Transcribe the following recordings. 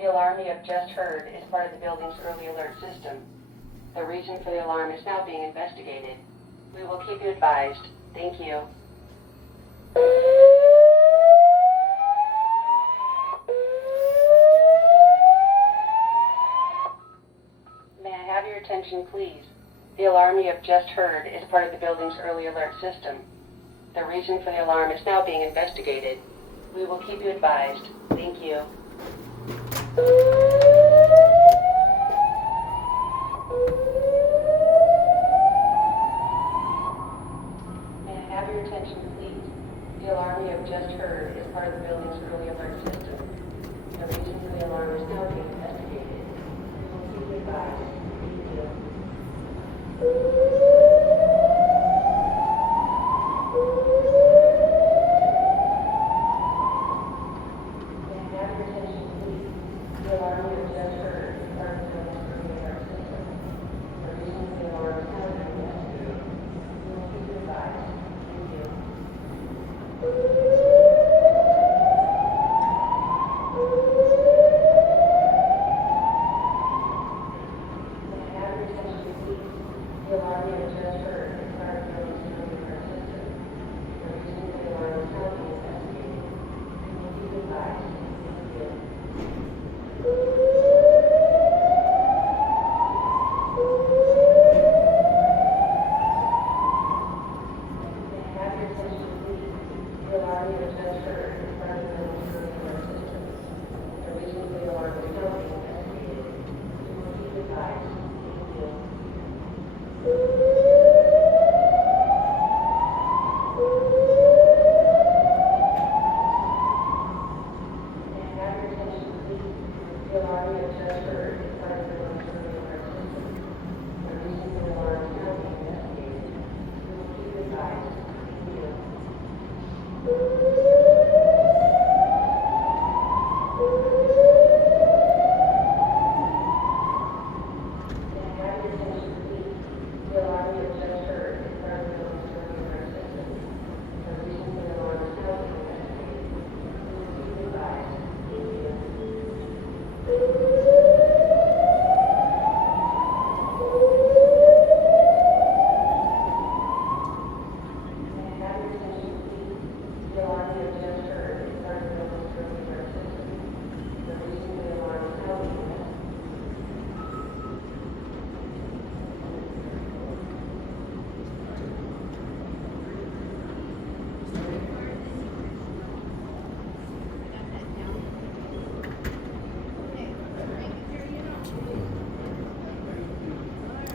The alarm you have just heard is part of the building's early alert system. The reason for the alarm is now being investigated. We will keep you advised. Thank you. May I have your attention, please? The alarm you have just heard is part of the building's early alert system. The reason for the alarm is now being investigated. We will keep you advised. Thank you. May I have your attention, please? The alarm you have just heard is part of the building's early alert system. The reason for the alarm is now being investigated. We will keep you advised. Thank you.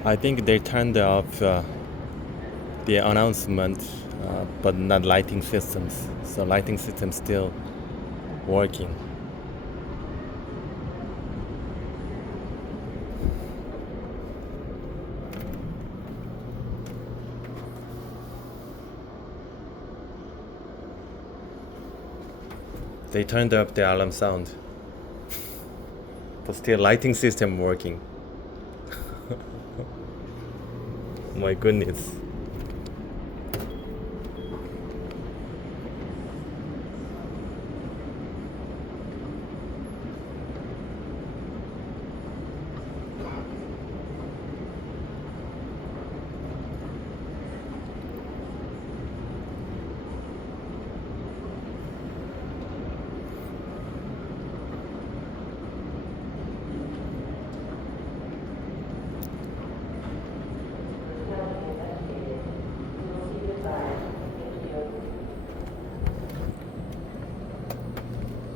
I think they turned off the announcement, but not lighting systems. So lighting systems still working. They turned up the alarm sound, but still lighting system working. My goodness.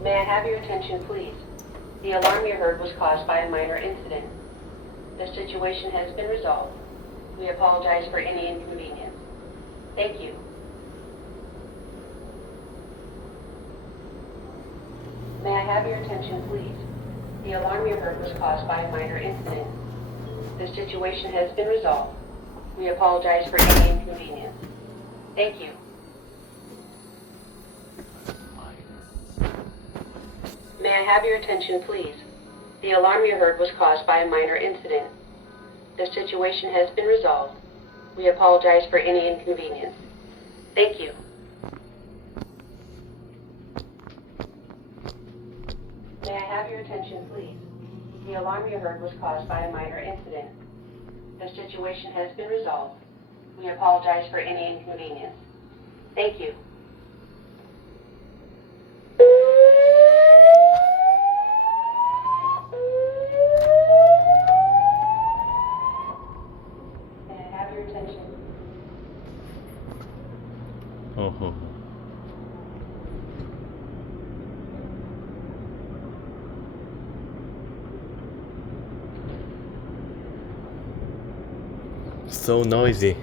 May I have your attention, please? The alarm you heard was caused by a minor incident. The situation has been resolved. We apologize for any inconvenience. Thank you. May I have your attention, please? The alarm you heard was caused by a minor incident. The situation has been resolved. We apologize for any inconvenience. Thank you. May I have your attention, please? The alarm you heard was caused by a minor incident. The situation has been resolved. We apologize for any inconvenience. Thank you. May I have your attention, please? The alarm you heard was caused by a minor incident. The situation has been resolved. We apologize for any inconvenience. Thank you. May I have your attention? 어허. So noisy.